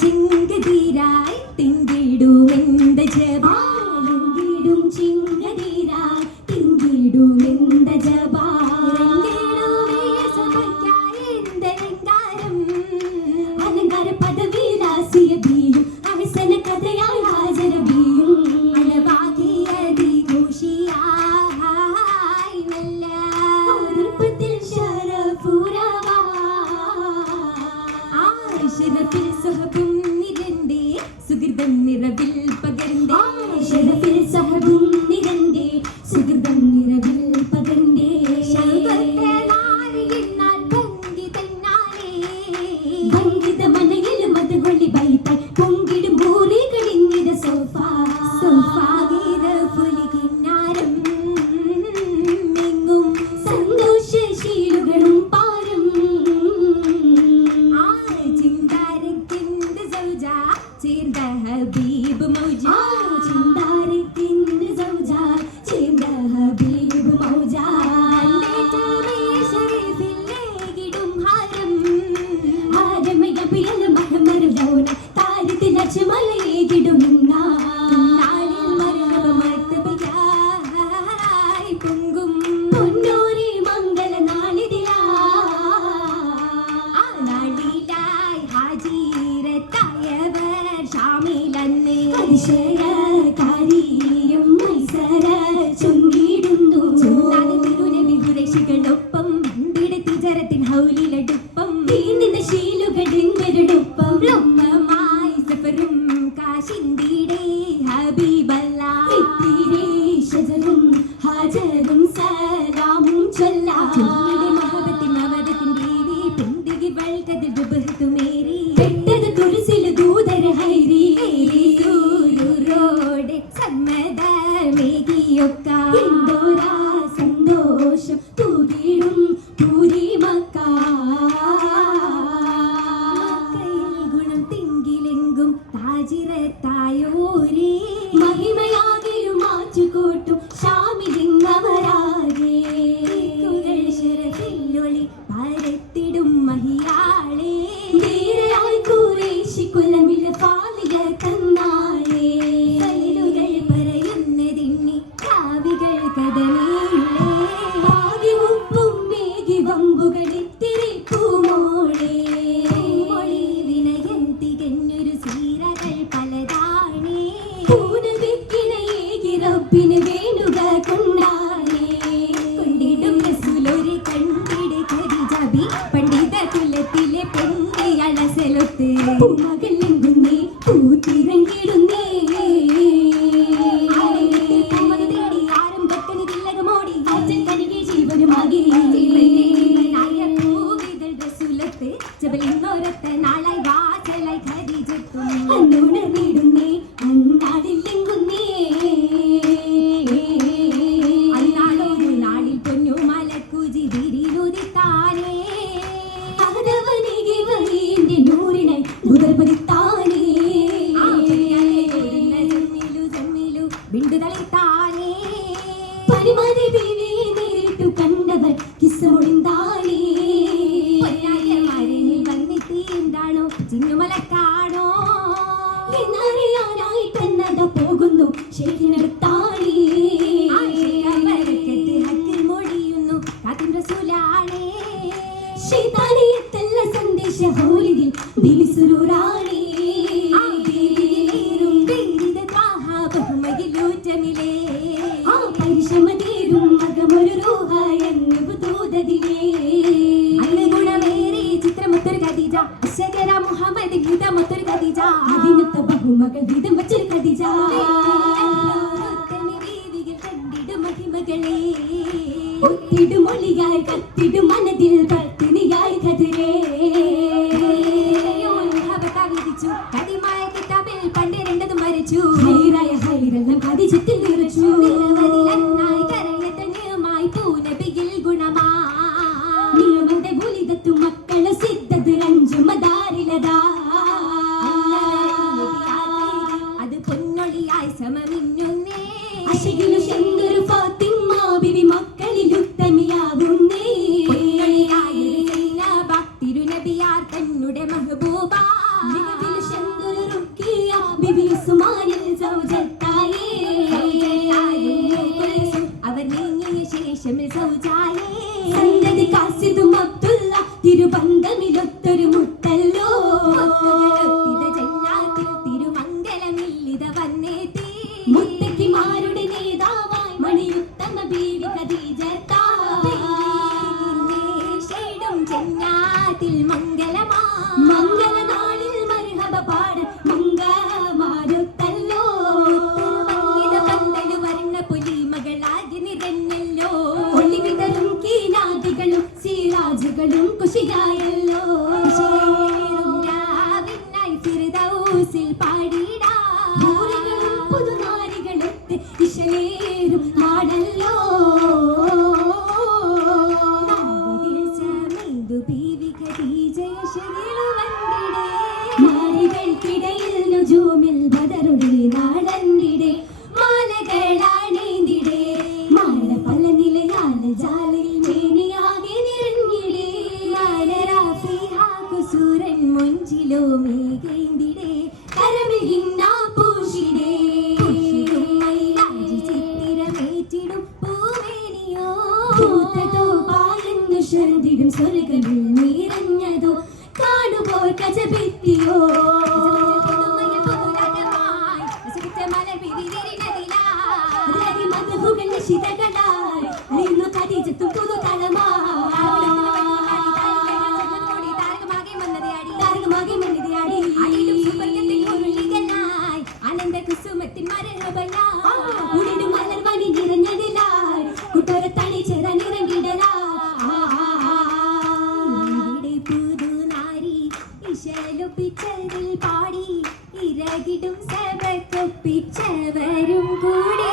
ചിങ്കതീരായി തിങ്കിടുമെന്ത ജപാലിങ്കിടും ചിങ്കതീരായി തിങ്കിടുമെന്ത ജപാലങ്കാരം അലങ്കാര പദവിലാസിയ ബിയും അവസന കഥയായി ഹാജര ബിയും അലവാകിയതി ഘോഷിയായി നല്ല ഉറുപ്പത്തിൽ ശരഫുരവാ ശരഫിൽ സഹബും നിരന്റെ സുഹൃതം നിറവിൽ പകർന്നേ ശരഫിൽ സഹബും നിരന്റെ സുഹൃതം നിറവിൽ പകർന്നേ ഭംഗിത മനയിൽ മധുകൊള്ളി ബൈത്താൻ പൊങ്കിടും ഭൂരി കടിഞ്ഞിര സോഫാഗീത പുലികിന്നാരം എങ്ങും സന്തോഷശീലുകളും പാരും ചേർന്ന ഹബീബ് മൗജാ ചിന്താരത്തിൻ്റെ സൗജാ ചേർന്ന ഹബീബ് മൗജാ ിടും ഹാരം ഹാരമയപിയൽ മഹമരുദൗന താരത്തിൽ അച്ചുമലയേകിടും നാളിൽ മർഹബ മർത്തബയായി പൊങ്കും പൊന്നൂരി മംഗള നാളിതിലാ ആ നാളിലായി ഹാജീരത്തായവർ ഷാമിലന്ന് അതിശയകാരിയും മൈസര ചൊല്ലിടുന്നു തിരുനബി ഖുറൈശികളൊപ്പം വണ്ടിടത്തി ജരത്തിൻ ഹൗലിലടുപ്പം നീന്തിന ശീലുകടിങ്ങരടുപ്പം ലൊമ്മമായി സഫറും കാശിന്തിടെ ഹബീബല്ല ഇത്തിരി ഷജറും ഹാജറും സലാമും ചൊല്ലിടെ മഹബത്തിൻ അവദത്തിൻ ദേവി പെന്തികി വൾക്കതിൽ ദുബഹത്തു മേരി പെട്ടത് കുരിശിൽ ദൂതര ഹൈരി റോഡ് സമ്മതമേകിയൊക്ക എന്തോരാ സന്തോഷം തൂകിടും പൂരി മക്കയിൽ ഗുണം തിങ്കിലെങ്കും താജിറത്തായോരേ മഹിമയാകെയും മാച്ചുകൂട്ടും ഷാമിലിങ്ങവരാകെ ശരഫില്ലൊളി പരത്തിടും മഹിയാളെ ധീരയായി ഖുറൈശി കുലമില പാലിയ തന്നാളെ കല്ലുകൾ പറയുന്നതിന്നി കാവികൾ കഥനയിലെ ആകി ഉപ്പും മേകി വമ്പുകളിത്തിരി പൂമോളെ വിനയം തികഞ്ഞൊരു സീരകൾ പലതാണേ പൂനവിക്കിണയേകി റബ്ബിന് വേണുക കൊണ്ടാണേ കൊണ്ടിടും റസൂലൊരു കണ്ടിട് ഖദീജബി പണ്ഡിത കുലത്തിലെ പെണ്ണെ അലസലൊത്ത് പൂമകൾ എങ്കുന്നേ പൂത്തിരങ്കിടുന്നേ ആരംഭക്കണിതില്ലകമോടി അച്ഛൻ കനികെ ജീവനുമാകി ജബലിന്നോരത്ത നാളായി വാചലായി ഖദീജത്തും അന്നുണർന്നിടുന്നേ അന്നാടില്ലെങ്കുന്നേ അന്നാളൊരു നാളിൽ പൊന്നു മലക്കുജി വിരിലുദിത്താനേ അഹദവനികെ വരീന്റെ നൂറിനായി ഉദർപതിത്താനേ ജമ്മിലു ബിണ്ടുതളിത്താനേ പരിമതി ബീവിയെ നേരിട്ടു കണ്ടവർ കിസ്സമൊടിന്താനേ എന്താണോ ചിന്നുമലക്കാണോ എന്നറിയാനായി തന്നത് പോകുന്നു ശരിനടുത്താണേ മൊഴിയുന്നു കാത്തിൻ റസൂലാണേ ശൈതാനിയത്തല്ല സന്ദേശ ഹോലിദിൽ ബിലിസുരൂരാണേ ബഹുമയിലൂറ്റമിലേ ആ പരിശമതീരും മകമൊരു റൂഹായെന്ന് പുതൂതതിലേ അന്ന് ഗുണമേറി ചിത്രമൊത്തൊരു ഖദീജ അശകര മുഹമ്മദ് ഗീതമൊത്തൊരു ഖദീജ അതിനൊത്ത ബഹുമകൾ ഗീതം വച്ചൊരു ഖദീജ കണ്ടിടും മഹിമകളെ ഒത്തിടുമൊളിയായി കത്തിടും മനതിൽ പത്തിനിയായി ഖദരേ വിധിച്ചു കദിമായ കിതാബിൽ പണ്ട് രണ്ടതും വരച്ചു ഹൈറായ ഹൈറെല്ലാം ഖദീജത്തിൽ നിറച്ചു നിരവധിലന്നായി കരയതന്യമായി പൂനബിയിൽ ഗുണമാ നിയമന്റെ ഭൂലിതത്തു മക്കള സിദ്ധത് രഞ്ജുമദാരിലതാ അത് പൊന്നൊളിയായി സമമിന്നുന്നേ അശകിലു ശങ്കരു ഫാത്തിമ ബിവി മക്കളിൽ ഉത്തമിയാവുന്നേ പൊന്നൊളിയായി തിരുനബിയാർ തന്നുടെ മെഹബൂബ മഹഫൂസിൽ പാടിടാം പുതുനാരികളെത്തി ഇശലേറും നാടല്ലോ നാരികൾക്കിടയിൽ നുജൂമിൽ ബദറുടെ നാടന്നിടെ മാലകളാണേന്തിടെ മാല പല നിലയാല ജാലിൽ മേനിയാകെ നിറഞ്ഞിടെ സൂരൻ മുഞ്ചിലോ മേകേന്തിടെ കരമിഴിന്നാ പൂശിടേ ചിത്തിരമേറ്റിടും പൂവേനിയോ പൂത്തതോ പായെന്നു ശർദിടും സ്വർഗമിൽ നിറഞ്ഞതോ കാണുമ്പോൾ കജഭിത്തിയോ മധുകൾ നിശിതകളായി അലിയുന്നു കതിജത്തും പുതുതലമായി ആനന്ദ കുസുമത്തിൻ മരഹബലായി മലർവനി നിറഞ്ഞതിലായി കുട്ടോരത്തണി ചേര നിറങ്ങിടലായി പുതുനാരി ഇശലൊപ്പിച്ചതിൽ പാടി ഇരകിടും സഭക്കൊപ്പിച്ചവരും കൂടി